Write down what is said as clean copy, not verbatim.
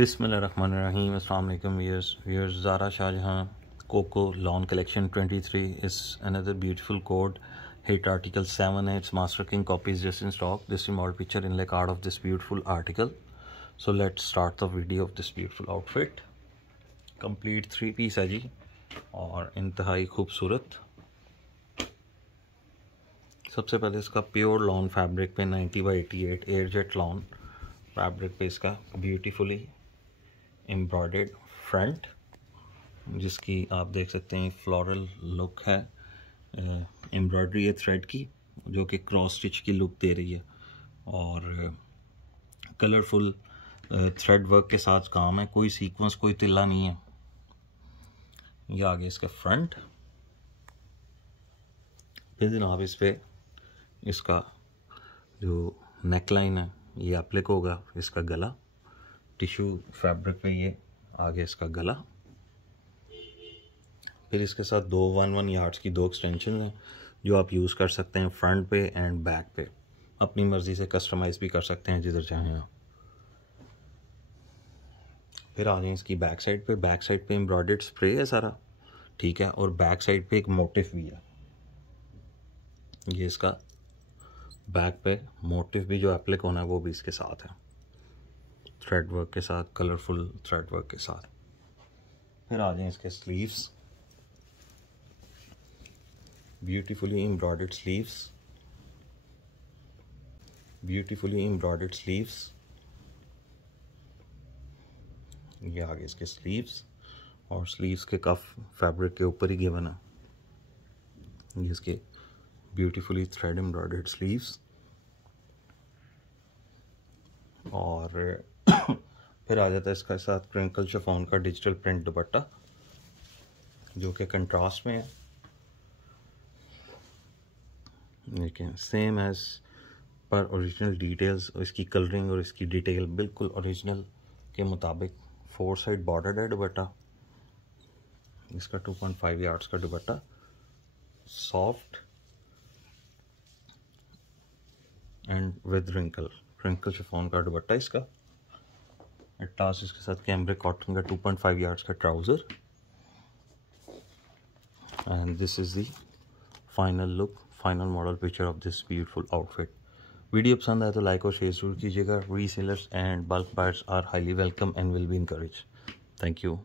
Bismillahirrahmanirrahim. Assalamu alaikum viewers. Zara Shahjahan Coco Lawn collection 23 is another beautiful code. Hit article 7A. Its Master King copy is just in stock. This is model picture inlay card of this beautiful article. So let's start the video of this beautiful outfit. Complete 3-piece है जी और इंतहाई खूबसूरत. सबसे पहले इसका pure lawn fabric पे 90/88 airjet lawn fabric पे इसका ब्यूटीफुली एम्ब्रॉयडर्ड फ्रंट, जिसकी आप देख सकते हैं फ्लोरल लुक है. एम्ब्रॉयडरी है थ्रेड की जो कि क्रॉस स्टिच की लुक दे रही है और कलरफुल थ्रेड वर्क के साथ काम है. कोई सीक्वेंस कोई तिल्ला नहीं है. ये आगे इसका फ्रंट. फिर जनाब इस पे इसका जो नेकलाइन है ये एप्लिक होगा. इसका गला टिश्यू फैब्रिक पे, ये आगे इसका गला. फिर इसके साथ 1 यार्ड्स की 2 एक्सटेंशन हैं जो आप यूज़ कर सकते हैं फ्रंट पे एंड बैक पे. अपनी मर्ज़ी से कस्टमाइज़ भी कर सकते हैं जिधर चाहें आप. फिर आ जाए इसकी बैक साइड पे. बैक साइड पे एम्ब्रॉयडर्ड स्प्रे है सारा, ठीक है, और बैक साइड पे एक मोटिफ भी है. ये इसका बैक पे मोटिफ भी जो एप्लिक होना है वो भी इसके साथ है, थ्रेड वर्क के साथ, कलरफुल थ्रेड वर्क के साथ. फिर आ जाए इसके sleeves. Beautifully embroidered sleeves, beautifully embroidered sleeves. ये आगे इसके स्लीव्स और स्लीव्स के कफ फैब्रिक के ऊपर ही गिवन है. ये इसके ब्यूटीफुली थ्रेड एम्ब्रॉयडर्ड स्लीव्स. और फिर आ जाता है इसका साथ क्रिंकल शिफॉन का डिजिटल प्रिंट दुपट्टा जो कि कंट्रास्ट में है. देखिए same as per original details. इसकी कलरिंग और इसकी डिटेल बिल्कुल ओरिजिनल के मुताबिक. 4 साइड बॉर्डर है दुपट्टा. इसका 2.5 यार्ड्स का dupatta. Soft and with wrinkle chiffon का दुपट्टा इसका. अटाच इसके साथ कैमब्रिक कॉटन का 2.5 यार्ड्स का trouser. And this is the final look, final model picture of this beautiful outfit. Video पसंद आए तो लाइक और शेयर जरूर कीजिएगा. Resellers and bulk buyers are highly welcome and will be encourage. Thank you.